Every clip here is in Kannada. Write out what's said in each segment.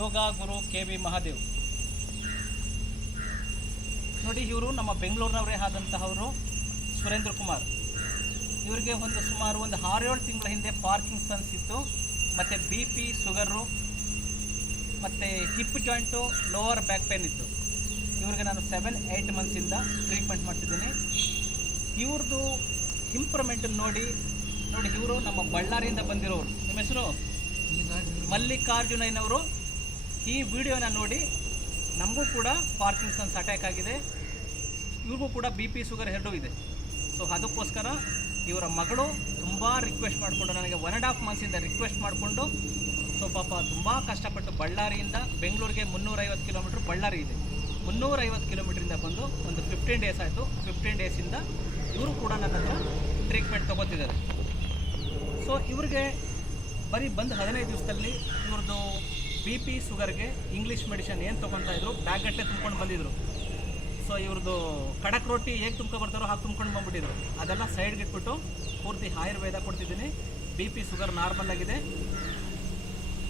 ಯೋಗ ಗುರು ಕೆ.ವಿ. ಮಹಾದೇವ್. ನೋಡಿ, ಇವರು ನಮ್ಮ ಬೆಂಗಳೂರಿನವರೇ ಆದಂತಹವರು ಸುರೇಂದ್ರ ಕುಮಾರ್. ಇವರಿಗೆ ಸುಮಾರು 6-7 ತಿಂಗಳ ಹಿಂದೆ ಪಾರ್ಕಿನ್ಸನ್ಸ್ ಇತ್ತು, ಮತ್ತು BP, ಶುಗರು, ಮತ್ತು hip joint, lower back pain ಇತ್ತು. ಇವ್ರಿಗೆ ನಾನು 7-8 ಮಂತ್ಸಿಂದ ಟ್ರೀಟ್ಮೆಂಟ್ ಮಾಡ್ತಿದ್ದೀನಿ. ಇವ್ರದ್ದು ಇಂಪ್ರೂವ್ಮೆಂಟನ್ನು ನೋಡಿ ಇವರು ನಮ್ಮ ಬಳ್ಳಾರಿಯಿಂದ ಬಂದಿರೋರು. ನಿಮ್ಮ ಹೆಸರು ಮಲ್ಲಿಕಾರ್ಜುನಯ್ಯನವರು. ಈ ವಿಡಿಯೋನ ನೋಡಿ ನಮಗೂ ಕೂಡ ಪಾರ್ಕಿನ್ಸನ್ಸ್ ಅಟ್ಯಾಕ್ ಆಗಿದೆ, ಇವ್ರಿಗೂ ಕೂಡ BP, ಶುಗರ್ ಎರಡೂ ಇದೆ. ಸೊ ಅದಕ್ಕೋಸ್ಕರ ಇವರ ಮಗಳು ತುಂಬ ರಿಕ್ವೆಸ್ಟ್ ಮಾಡಿಕೊಂಡು, ನನಗೆ 1.5 ಮಂತ್ಸಿಂದ ರಿಕ್ವೆಸ್ಟ್ ಮಾಡಿಕೊಂಡು, ಸೊ ಪಾಪ ತುಂಬ ಕಷ್ಟಪಟ್ಟು ಬಳ್ಳಾರಿಯಿಂದ ಬೆಂಗಳೂರಿಗೆ 350 ಕಿಲೋಮೀಟ್ರ್ ಬಳ್ಳಾರಿ ಇದೆ, 350 ಕಿಲೋಮೀಟ್ರಿಂದ ಬಂದು ಒಂದು 15 ಡೇಸ್ ಆಯಿತು. 15 ಡೇಸಿಂದ ಇವರು ಕೂಡ ನನ್ನ ಹತ್ರ ಟ್ರೀಟ್ಮೆಂಟ್ ತೊಗೋತಿದ್ದಾರೆ. ಸೊ ಇವ್ರಿಗೆ ಬರೀ ಬಂದು 15 ದಿವಸದಲ್ಲಿ ಇವ್ರದ್ದು BP, ಶುಗರ್ಗೆ ಇಂಗ್ಲೀಷ್ ಮೆಡಿಷನ್ ಏನು ತೊಗೊತಾಯಿದ್ರು ಬ್ಯಾಗ್ಗಟ್ಟಲೆ ತುಂಬ್ಕೊಂಡು ಬಂದಿದ್ರು. ಸೊ ಇವ್ರದ್ದು ಕಡಕ್ ರೊಟ್ಟಿ ಹೇಗೆ ತುಂಬ್ಕೊಬರ್ತಾರೋ ಹಾಗೆ ತುಂಬ್ಕೊಂಡು ಬಂದುಬಿಟ್ಟಿದ್ರು. ಅದೆಲ್ಲ ಸೈಡ್ಗೆ ಇಟ್ಬಿಟ್ಟು ಪೂರ್ತಿ ಆಯುರ್ವೇದ ಕೊಡ್ತಿದ್ದೀನಿ. BP, ಶುಗರ್ ನಾರ್ಮಲ್ ಆಗಿದೆ.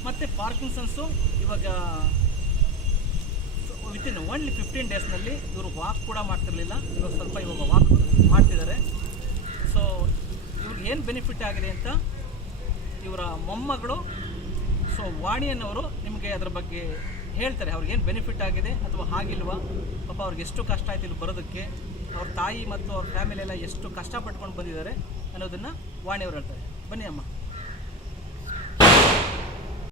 ಮತ್ತು ಪಾರ್ಕಿನ್ಸನ್ಸು ಇವಾಗ ವಿತಿನ್ ಓನ್ಲಿ 15 ಡೇಸ್ನಲ್ಲಿ ಇವರು ವಾಕ್ ಕೂಡ ಮಾಡ್ತಿರಲಿಲ್ಲ, ಇವಾಗ ವಾಕ್ ಮಾಡ್ತಿದ್ದಾರೆ. ಸೊ ಇವ್ರಿಗೆ ಏನು ಬೆನಿಫಿಟ್ ಆಗಿದೆ ಅಂತ ಇವರ ಮೊಮ್ಮಗಳು ಸೊ ವಾಣಿಯನ್ನವರು ನಿಮಗೆ ಅದರ ಬಗ್ಗೆ ಹೇಳ್ತಾರೆ. ಅವ್ರಿಗೇನು ಬೆನಿಫಿಟ್ ಆಗಿದೆ ಅಥವಾ ಆಗಿಲ್ವಾ, ಪಾಪ ಅವ್ರಿಗೆ ಎಷ್ಟು ಕಷ್ಟ ಆಯ್ತು ಇಲ್ಲಿ ಬರೋದಕ್ಕೆ, ಅವ್ರ ತಾಯಿ ಮತ್ತು ಅವ್ರ ಫ್ಯಾಮಿಲಿ ಎಲ್ಲ ಎಷ್ಟು ಕಷ್ಟಪಟ್ಕೊಂಡು ಬಂದಿದ್ದಾರೆ ಅನ್ನೋದನ್ನು ವಾಣಿಯವರು ಹೇಳ್ತಾರೆ. ಬನ್ನಿ ಅಮ್ಮ.